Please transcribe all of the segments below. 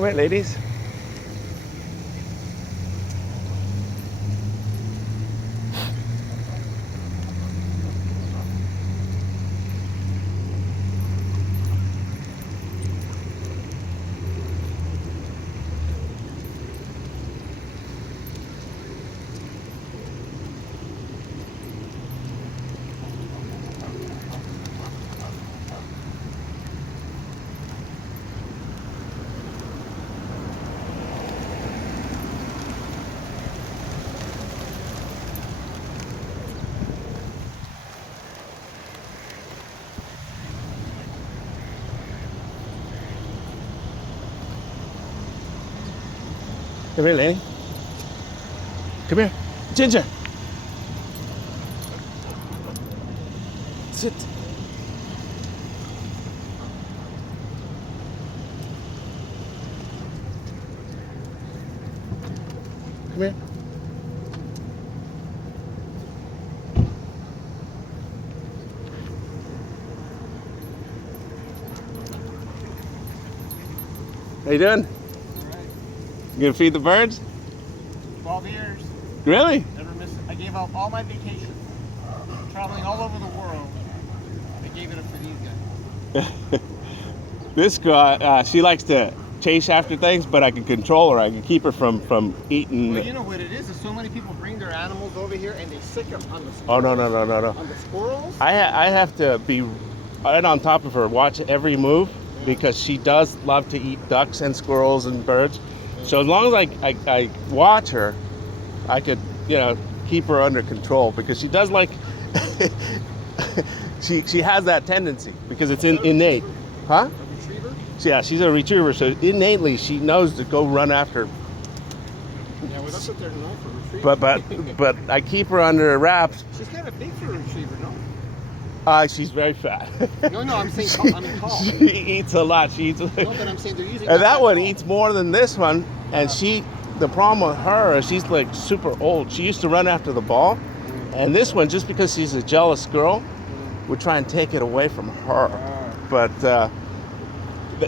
Come here, ladies. Come here, lady. Come here. Ginger. Sit. Come here. How you doing? You gonna feed the birds? 12 years. Really? Never missed it. I gave up all my vacations. Traveling all over the world. I gave it up for these guys. This girl, she likes to chase after things, but I can control her. I can keep her from eating. Well, you know what it is so many people bring their animals over here and they sick them on the squirrels. Oh, no. On the squirrels? I have to be right on top of her, watch every move, because she does love to eat ducks and squirrels and birds. So as long as I watch her, I could, keep her under control, because she does like, she has that tendency, because it's innate. Huh? A retriever? Yeah, she's a retriever, so innately she knows to go run after. Yeah, well, that's what they're known for, retrievers. But I keep her under wraps. She's kind of big for a retriever, no? She's very fat. No, I'm saying tall. She eats a lot. She eats. No, but I'm saying they're using. And that one eats more than this one. And the problem with her is she's like super old. She used to run after the ball. And this one, just because she's a jealous girl, would try and take it away from her. But,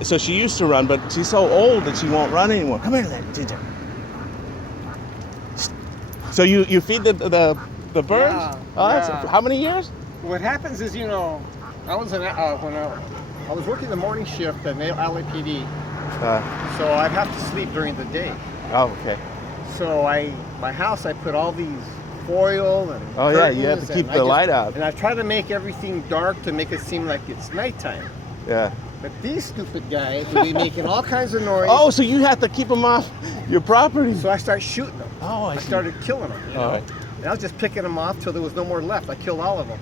so she used to run, but she's so old that she won't run anymore. Come here, Ginger. So you feed the birds? Yeah, yeah. How many years? What happens is, I was when I was working the morning shift at LAPD, so I'd have to sleep during the day. Oh, okay. So my house, I put all these foil and Oh yeah, you have to keep the light out. And I try to make everything dark to make it seem like it's nighttime. Yeah. But these stupid guys will be making all kinds of noise. Oh, so you have to keep them off your property. So I started shooting them. Oh, I see. started killing them. All right. And I was just picking them off till there was no more left. I killed all of them.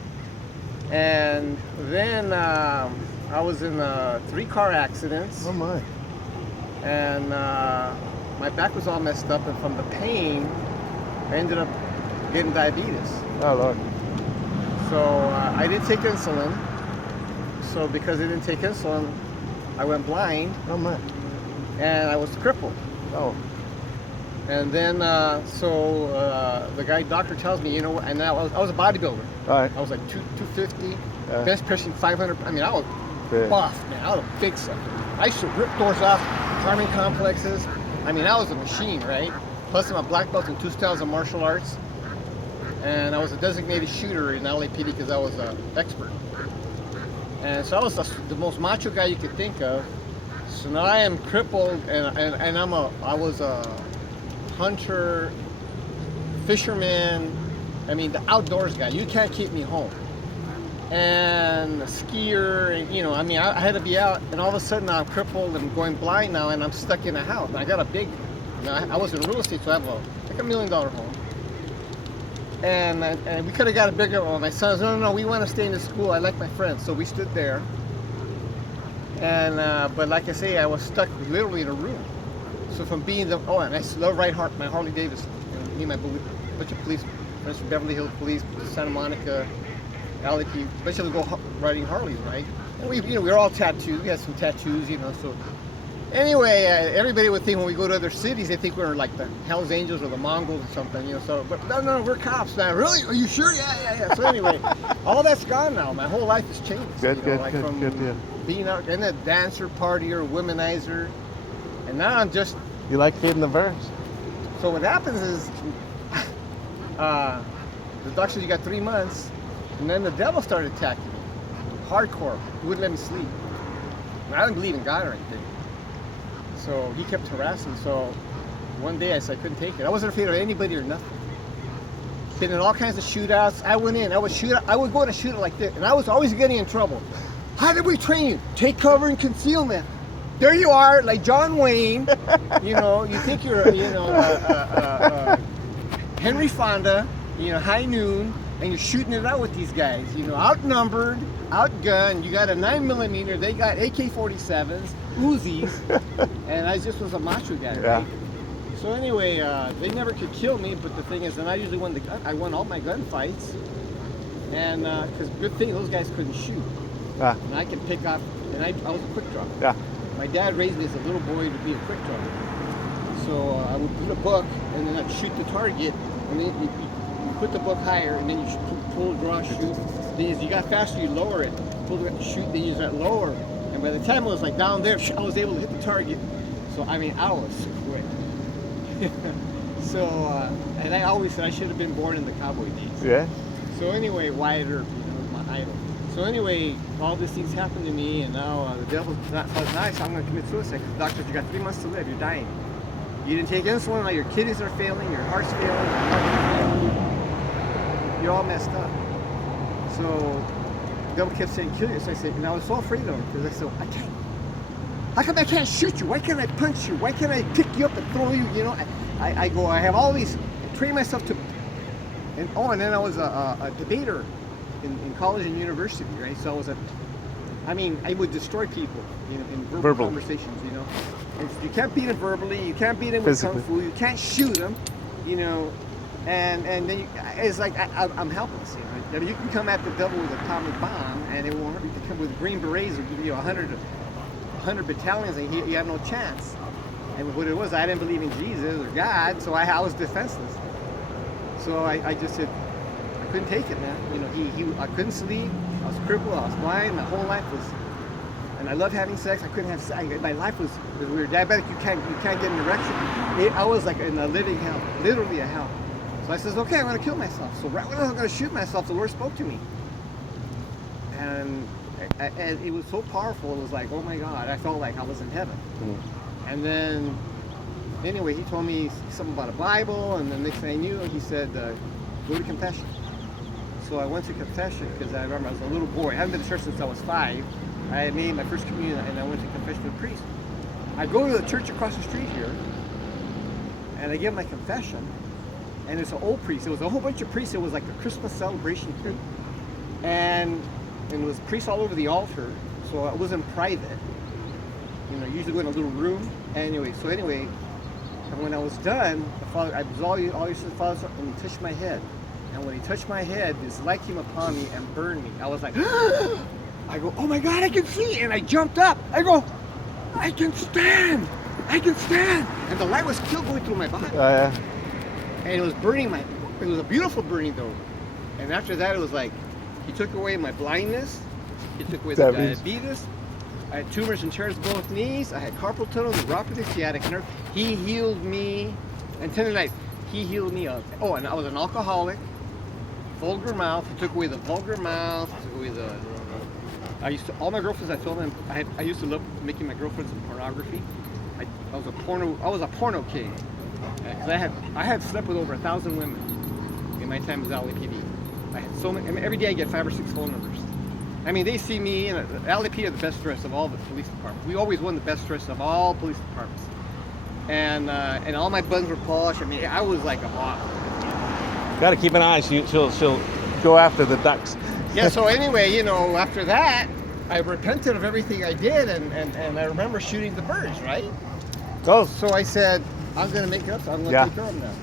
And then I was in 3 car accidents. Oh my. And my back was all messed up, and from the pain, I ended up getting diabetes. Oh Lord. So I didn't take insulin. So because I didn't take insulin, I went blind. Oh my. And I was crippled. Oh. And then the doctor tells me, and I was a bodybuilder. All right. I was like 250, bench pressing 500. I mean, I was buff, man. I was a big sucker. I used to rip doors off farming complexes. I mean, I was a machine, right? Plus, I'm a black belt in 2 styles of martial arts. And I was a designated shooter in LAPD because I was an expert. And so I was the most macho guy you could think of. So now I am crippled, and I was a hunter, fisherman. I mean, the outdoors guy. You can't keep me home. And a skier, and I had to be out, and all of a sudden I'm crippled and going blind now, and I'm stuck in a house. And I got a big, I was in real estate, so I have like $1 million home. And we could have got a bigger one. My son said, no, we want to stay in the school. I like my friends. So we stood there. And, but like I say, I was stuck literally in a room. So from being and I love ride my Harley Davidson. Me and my bunch of police, friends from Beverly Hills Police, Santa Monica, LAP, eventually go riding Harleys, right? And we were all tattooed. We had some tattoos, so. Anyway, everybody would think when we go to other cities, they think we're like the Hells Angels or the Mongols or something, so. But no, we're cops now. Really? Are you sure? Yeah. So anyway, all that's gone now. My whole life has changed. Good, from good deal. being out and a dancer, partier, womanizer, And now I'm just. You like feeding the birds? So what happens is, the doctor said you got 3 months, and then the devil started attacking me, hardcore. He wouldn't let me sleep. And I didn't believe in God or anything. So he kept harassing. So one day I said I couldn't take it. I wasn't afraid of anybody or nothing. Been in all kinds of shootouts. I went in. I would go in a shootout like this, and I was always getting in trouble. How did we train you? Take cover and concealment. There you are, like John Wayne. You know, you think you're, Henry Fonda. You know, High Noon, and you're shooting it out with these guys. You know, outnumbered, outgunned. You got a 9mm. They got AK-47s, Uzis, and I just was a macho guy. Right? Yeah. So anyway, they never could kill me, but the thing is, and I usually won the gun. I won all my gunfights, and because good thing those guys couldn't shoot, and I could pick off. And I was a quick draw. Yeah. My dad raised me as a little boy to be a quick draw. So I would put a book, and then I'd shoot the target, and then you put the book higher, and then you pull, draw, shoot. Then as you got faster, you lower it. Pull, shoot, then you start lower. And by the time I was like down there, I was able to hit the target. So I mean, I was quick. So, and I always said I should have been born in the cowboy days. Yeah. So anyway, Wyatt Earp, was my idol. So anyway, all these things happened to me, and now the devil's not so nice. I'm going to commit suicide. Because doctor, you got 3 months to live. You're dying. You didn't take insulin. Now your kidneys are failing. Your heart's failing. You're all messed up. So the devil kept saying, kill you. So I said, and I was so afraid of him because I said, I can't. How come I can't shoot you? Why can't I punch you? Why can't I pick you up and throw you? You know, I go, I have all these, I train myself to, and then I was a debater in college and university, right? So I would destroy people in verbal conversations, you know. And you can't beat them verbally, you can't beat them with kung fu, you can't shoot them, you know. And then it's like I'm helpless, you know. I mean, you can come at the devil with an atomic bomb, and it won't hurt. You can come with Green Berets or give you 100 battalions, and you have no chance. And what it was, I didn't believe in Jesus or God, so I was defenseless. So I just said, I couldn't take it, man. You know, I couldn't sleep. I was crippled. I was blind. My whole life was, and I loved having sex. I couldn't have sex. My life was weird. Diabetic. You can't get an erection. I was like in a living hell, literally a hell. So I says, okay, I'm gonna kill myself. So right when I was gonna shoot myself, the Lord spoke to me, and it was so powerful. It was like, oh my God, I felt like I was in heaven. And then, anyway, he told me something about a Bible, and the next thing I knew, he said, go to confession. So I went to confession because I remember I was a little boy. I hadn't been to church since I was 5. I had made my first communion, and I went to confession with a priest. I go to the church across the street here, and I give my confession, and it's an old priest. It was a whole bunch of priests. It was like a Christmas celebration here. And it was priests all over the altar, so it wasn't private. You know, usually go in a little room. Anyway, and when I was done, the Father, I was all you said, Father, and he touched my head. And when he touched my head, this light came upon me and burned me. I was like, I go, oh my God, I can see. And I jumped up. I go, I can stand. I can stand. And the light was still going through my body. Oh, yeah. And it was burning it was a beautiful burning though. And after that, it was like, he took away my blindness. He took away the diabetes. I had tumors and tears in both knees. I had carpal tunnel, neuropathy, sciatic nerve. He healed me. And tendonitis. He healed me of. Oh, and I was an alcoholic. Vulgar mouth. He took away the vulgar mouth. He took away all my girlfriends, I told them, I used to love making my girlfriends in pornography. I was a porno king. Because I had slept with over 1,000 women in my time as LAPD. I had so many. I mean, every day I get 5 or 6 phone numbers. I mean, they see me, and LAPD are the best dressed of all the police departments. We always won the best dressed of all police departments. And all my buttons were polished. I mean, I was like a model. Got to keep an eye. She'll go after the ducks. Yeah. So anyway, you know, after that, I repented of everything I did, and I remember shooting the birds, right? Oh. So I said, I'm going to make it up. So I'm going to take care of them now.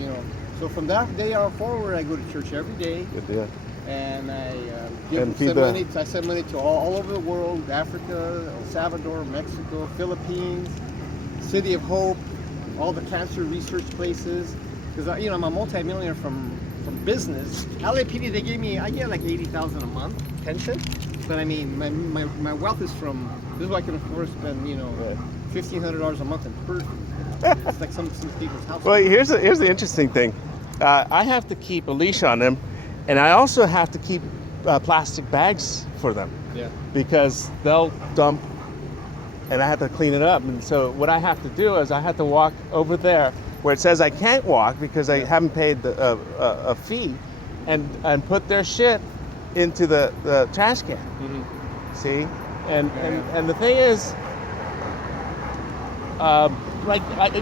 You know. So from that day on forward, I go to church every day. Good deal. And I send money to all over the world: Africa, El Salvador, Mexico, Philippines, City of Hope, all the cancer research places. Because I'm a multi-millionaire from business. LAPD, I get like $80,000 a month pension. But I mean, my wealth is from, this is why I can afford to spend, you know, $1,500 a month in food. It's like some people's house. Well, here's the interesting thing. I have to keep a leash on them, and I also have to keep plastic bags for them. Yeah. Because they'll dump, and I have to clean it up. And so what I have to do is I have to walk over there where it says I can't walk because I haven't paid a fee, and put their shit into the trash can. Mm-hmm. See, and the thing is,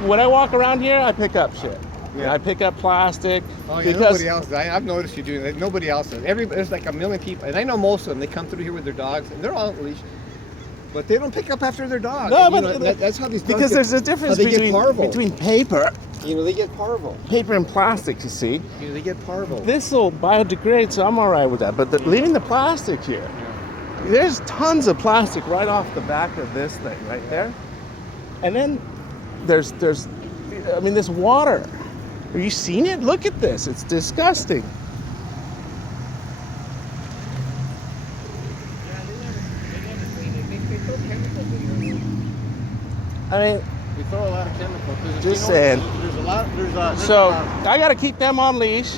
when I walk around here, I pick up shit. Yeah. I pick up plastic. Oh, yeah, because nobody else. I've noticed you doing that. Nobody else does. There's like a million people, and I know most of them. They come through here with their dogs, and they're all on leash, but they don't pick up after their dog. No, and, but that's how these dogs because there's a difference between paper, You know, they get parvo. paper and plastic. You see, You know, they get parvo. this will biodegrade, so I'm all right with that. But leaving the plastic here, there's tons of plastic right off the back of this thing right there, and then there's I mean, this water. Have you seen it? Look at this. It's disgusting. I mean, We throw a lot of chemicals. Just saying. There's a lot. so I got to keep them on leash,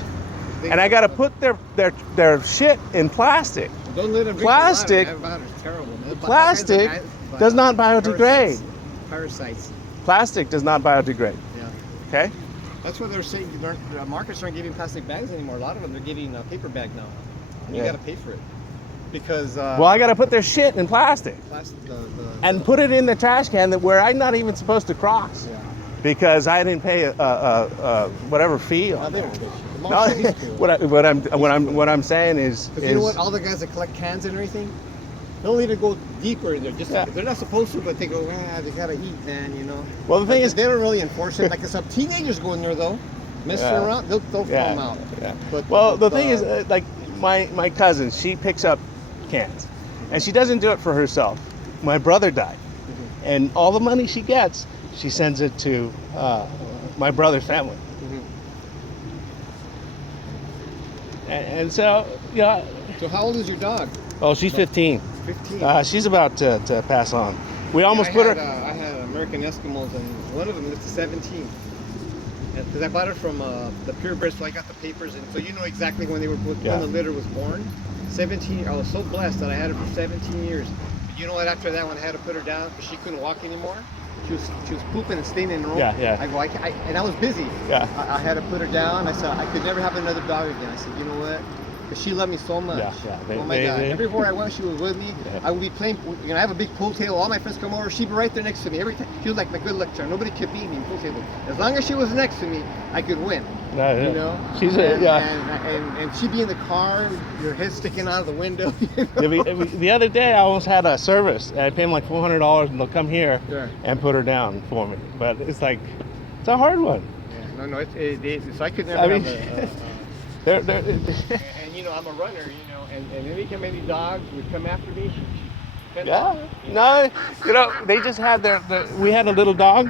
and I got to put their shit in plastic. Don't let them drink Plastic- the water. It's terrible. Man. Plastic does not biodegrade. Parasites. Plastic does not biodegrade. Yeah. Okay? That's what they're saying. Markets aren't giving plastic bags anymore. A lot of them, they're giving a paper bag now. And you Yeah. got to pay for it. Because Well, I got to put their shit in plastic plastic, and put it in the trash can where I'm not even supposed to cross yeah. because I didn't pay whatever fee. No, On they that. don't get you. The No, market used to. what I'm saying is Because you know what? All the guys that collect cans and everything, they'll need to go deeper in there. Just Yeah. they're not supposed to, but they go, they gotta eat, man. You know. Well, the thing But is, they don't really enforce it. Like some teenagers go in there though, messing Yeah. around, they'll throw them out. yeah. But Well, the thing is, like my cousin, she picks up cans, and she doesn't do it for herself. My brother died, and all the money she gets, she sends it to my brother's family. And so, yeah. So how old is your dog? Oh, she's 15. 15. She's about to pass on. We almost put her. I had American Eskimos, and one of them lived to 17. Because I bought it from the purebred, so I got the papers, and so you know exactly when when the litter was born. 17. I was so blessed that I had her for 17 years. But you know what? After that one, I had to put her down because she couldn't walk anymore. She was pooping and staying in the room. Yeah. I go, and I was busy. Yeah. I had to put her down. I said I could never have another dog again. I said, you know what? Because she loved me so much. Yeah. Oh my God! Everywhere I went, she was with me. Yeah. I would be playing. You know, I have a big pool table. All my friends come over. She'd be right there next to me every time. She was like my good luck charm. Nobody could beat me in pool table. As long as she was next to me, I could win. No, You know. She's and she'd be in the car, your head sticking out of the window. You know? The other day, I almost had a service. I paid them like $400, and they'll come here Sure. and put her down for me. But it's like, it's a hard one. Yeah, no, so I could never I mean, have they're and you know, I'm a runner, you know, and any time any dogs would come after me. yeah. No, you know, they just had we had a little dog,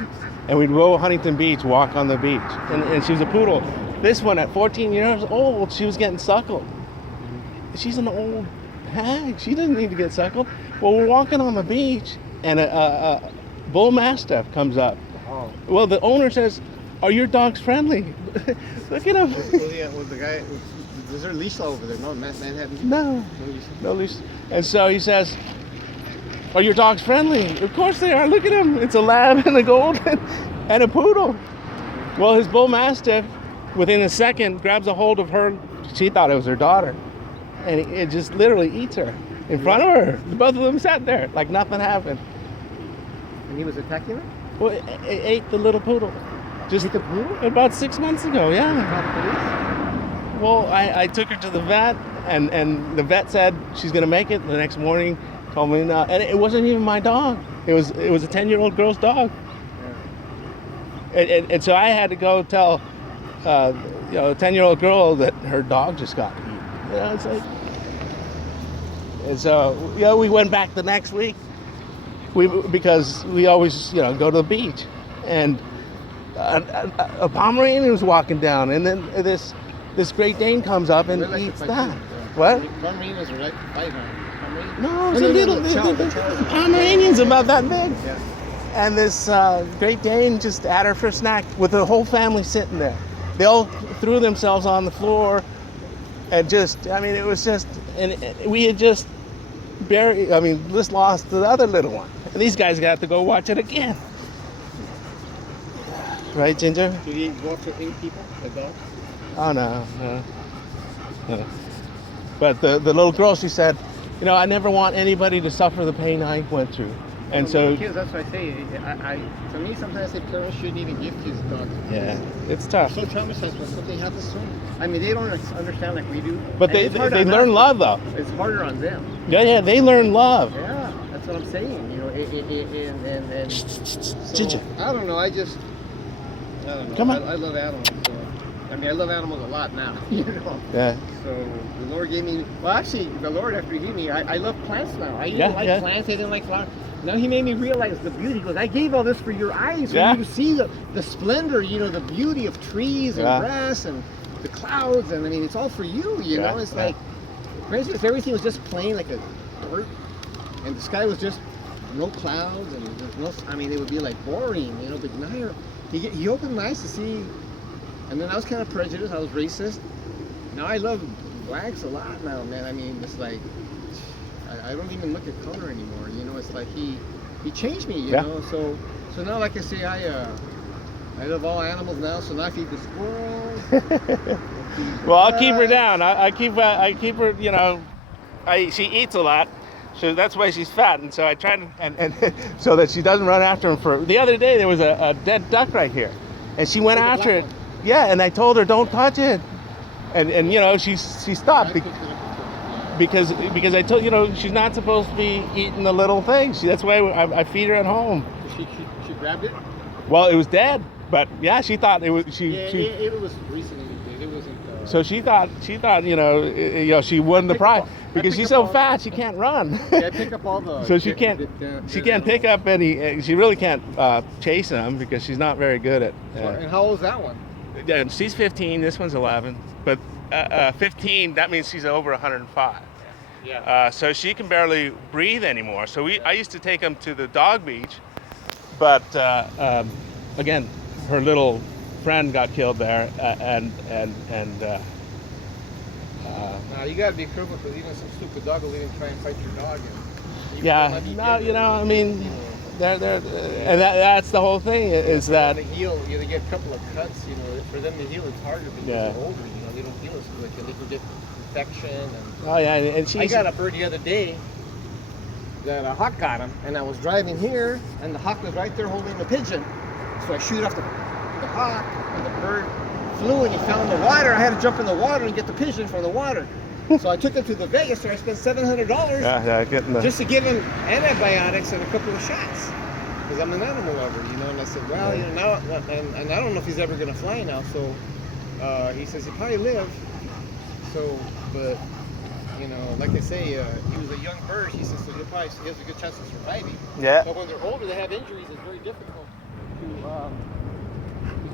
and we'd go Huntington Beach, walk on the beach, and she was a poodle. This one at 14 years old, she was getting suckled. She's an old hag. She doesn't need to get suckled. Well, we're walking on the beach, and a bull mastiff comes up. Oh. Well, the owner says, "Are your dogs friendly?" Look at him. Was the guy? Was there a leash law over there? No, Manhattan. No, no leash. And so he says, "Are your dogs friendly?" Of course they are. Look at him. It's a lab and a golden and a poodle. Well, his bull mastiff, within a second, grabs a hold of her. She thought it was her daughter, and it just literally eats her in front of her. Both of them sat there like nothing happened. And he was attacking her. Well, it ate the little poodle. Just The poodle? about 6 months ago. Yeah. Police? Well, I took her to the vet, and the vet said she's gonna make it. The next morning, told me no, and it wasn't even my dog. It was a 10-year-old girl's dog. Yeah. And so I had to go tell a 10-year-old girl that her dog just got eaten. You know, it's like, and so we went back the next week. Because we always go to the beach, and a Pomeranian was walking down, and then this Great Dane comes up and They like to eats fight that. too. What? Pomeranians are like to fight, huh? Pomeranian? No, it's No, a no, little. no, Charles. Pomeranian's about that big. Yeah. And this Great Dane just had her for a snack with the whole family sitting there. They all threw themselves on the floor and just, I mean, it was just, and we had just just lost the other little one. And these guys got to go watch it again. Right, Ginger? Did he go up to any people, the dog? Oh, no. But the little girl, she said, you know, I never want anybody to suffer the pain I went through. And so, kids, that's what I say. To me, sometimes I say parents shouldn't even give kids dogs. yeah, it's tough. So traumatized when something happens to them. I mean, they don't understand like we do. But And they it's harder on learn us. love, though. It's harder on them. Yeah, they learn love. Yeah, that's what I'm saying. You know, and Ginger. I don't know. I don't know. Come on. I love animals. So, I mean, I love animals a lot now. You know. Yeah. So the Lord gave me. Well, actually, the Lord after He gave me, I love plants now. I used Yeah, to like yeah. plants. I didn't like flowers. Now He made me realize the beauty. He goes, I gave all this for your eyes, for Yeah. you to see the splendor. You know, the beauty of trees and Yeah. grass and the clouds. And I mean, it's all for you. You Yeah, know, it's yeah. like, for instance, if everything was just plain like a dirt, and the sky was just no clouds and there's no. I mean, it would be like boring. You know, but now he opened my eyes to see. And then I was kind of prejudiced. I was racist. Now I love blacks a lot now, man. I mean, it's like I don't even look at color anymore. You know, it's like he changed me. You Yeah. know, so now, like I say, I love all animals now. So now I feed the squirrels. Well, I'll keep her down. I keep her. You know, she eats a lot, so that's why she's fat. And so I try to and so that she doesn't run after him. For the other day, there was a dead duck right here, and she went Oh, the after black it. one. Yeah, and I told her don't touch it, and you know she stopped because I told you know she's not supposed to be eating the little things. That's why I feed her at home. She grabbed it. Well, it was dead, but yeah, she thought it was It was recently. It wasn't. So she thought you know she won the prize because pick she's up so all- fat she can't run. Yeah, I pick up all the. So she can't pick up any. She really can't chase them because she's not very good at. And how old is that one? Yeah, she's 15. This one's 11, but 15. That means she's over 105. Yeah. So she can barely breathe anymore. So I used to take them to the dog beach, but again, her little friend got killed there, Now you gotta be careful because even some stupid dog will even try and fight your dog. And yeah, no, you know, I mean, they're and that's the whole thing is that They heal. You know, they get a couple of cuts. You know, for them to heal, it's harder because Yeah. they're older. You know, they don't heal as quick, and they can get infection. And oh yeah, and she's I got a bird the other day that a hawk got him, and I was driving here, and the hawk was right there holding the pigeon. So I shoot off the hawk, and the bird flew, and he fell in the water. I had to jump in the water and get the pigeon from the water. So I took him to the Vegas, so I spent $700 getting the just to give him antibiotics and a couple of shots. Because I'm an animal lover, you know. And I said, well, you know, now, and I don't know if he's ever going to fly now. So he says he'll probably live. So, but you know, like I say, he was a young bird. He says so he has a good chance of surviving. yeah. But when they're older, they have injuries. It's very difficult to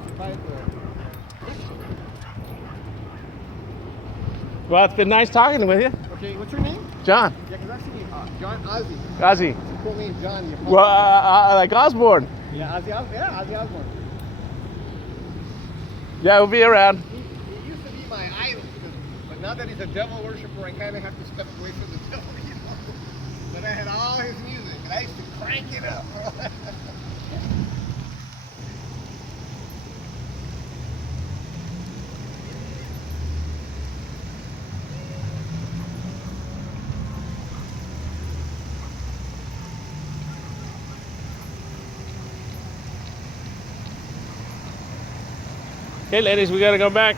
survive the. Well, it's been nice talking with you, Okay, what's your name? John. Yeah, because I see John Ozzy. Ozzy. Full name John. Your Well, like Osborne. yeah, Ozzy Osbourne. Yeah, we'll be around. He used to be my idol, but now that he's a devil worshiper, I kind of have to step away from the devil, you know. But I had all his music, and I used to crank it up. Okay, ladies, we gotta go back.